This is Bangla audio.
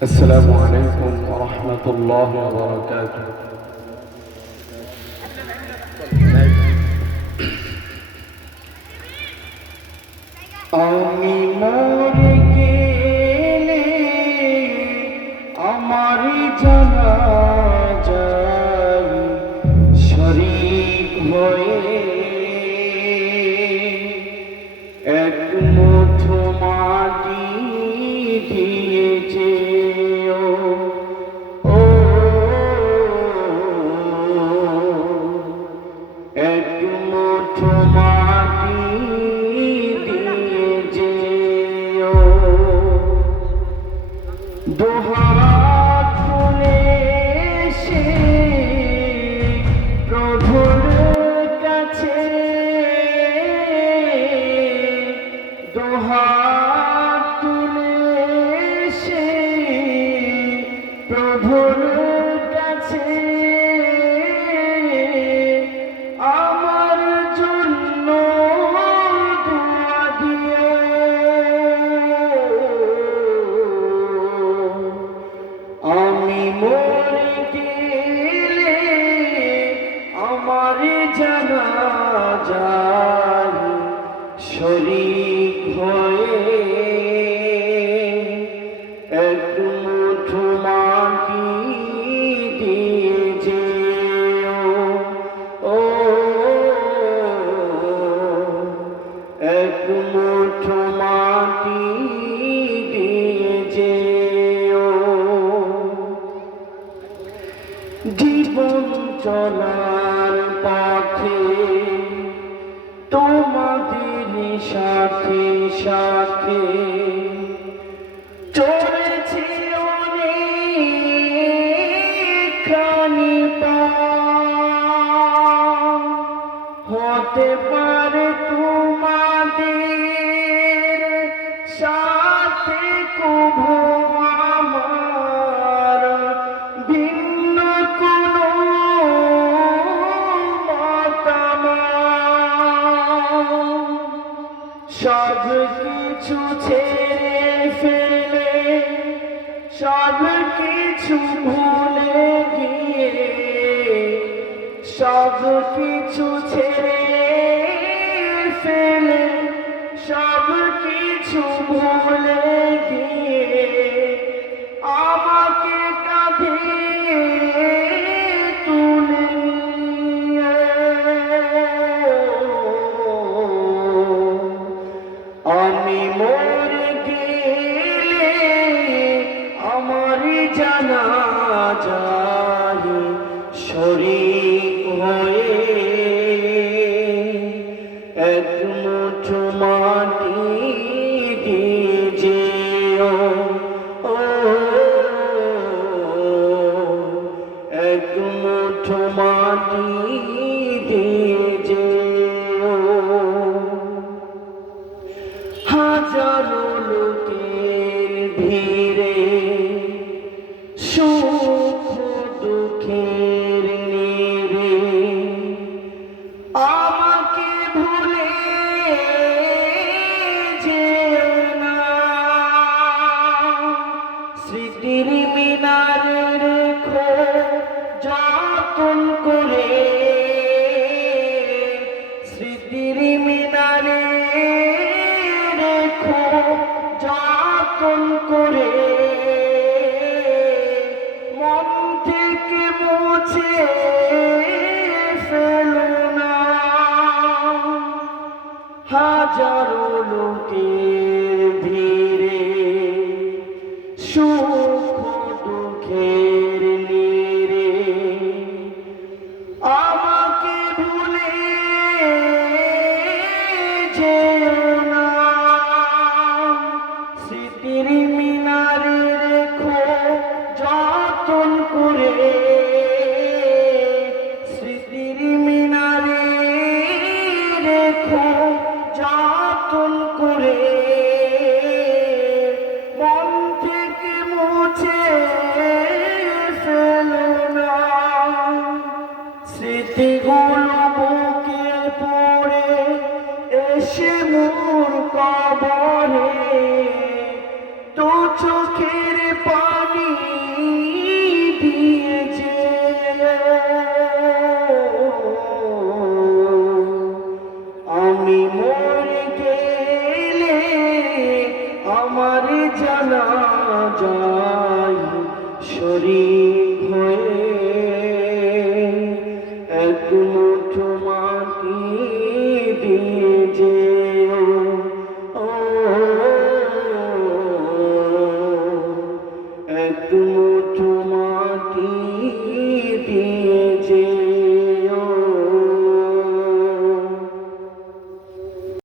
السلام عليكم ورحمة الله وبركاته আমি মরে গেলে আমার জানাজায় শরীক হয়ে এক মুঠো মাটি দিয়েছে ও এক মুঠো মাটি দিয়েছে দুহাত তুলে সে প্রভুর কাছে দুহাত তুলে সে প্রভুর কাছে আমার জন্য দোয়া দিও আমি মরে গেলে আমার জানাজায় শরীক হয়ে এক মুঠো মাটি দিয়ে যেও ও এক মুঠো মাটি দিয়ে যেও জীবন চলার পথে তোমাদের সাথে সাথে চলেছে অনেকখানি পথ হতে পারে তোমাদের সাথে কভু আমার ভিন্ন কোনো সব কিছু ছেড়ে ফেলে সব কিছু ভুলে গিয়ে সব কিছু ছেড়ে ফেলে সব কিছু ভুলে গিয়ে আমাকে কাঁধে তুলে আমি মরে গেলে আমার জানাজায় শরীক হয়ে এক মুঠো মাটি দিয়ে যেও ও এক মুঠো মাটি দিয়ে যেও হাজারো লোকের ভিড়ে সুখ দুঃখের নীড়ে আমাকে ভুলে যেও না স্মৃতির মিনারে রেখো যতন করে স্মৃতির মিনারে রেখো যতন করে মন থেকে মুছে ফেলো না হাজারো লোকের ভিড়ে সুখ দুঃখের নীড়ে আমাকে ভুলে যেও না স্মৃতির মিনারে রেখো যতন করে স্মৃতির মিনারে রেখো যতন করে মন থেকে শরীর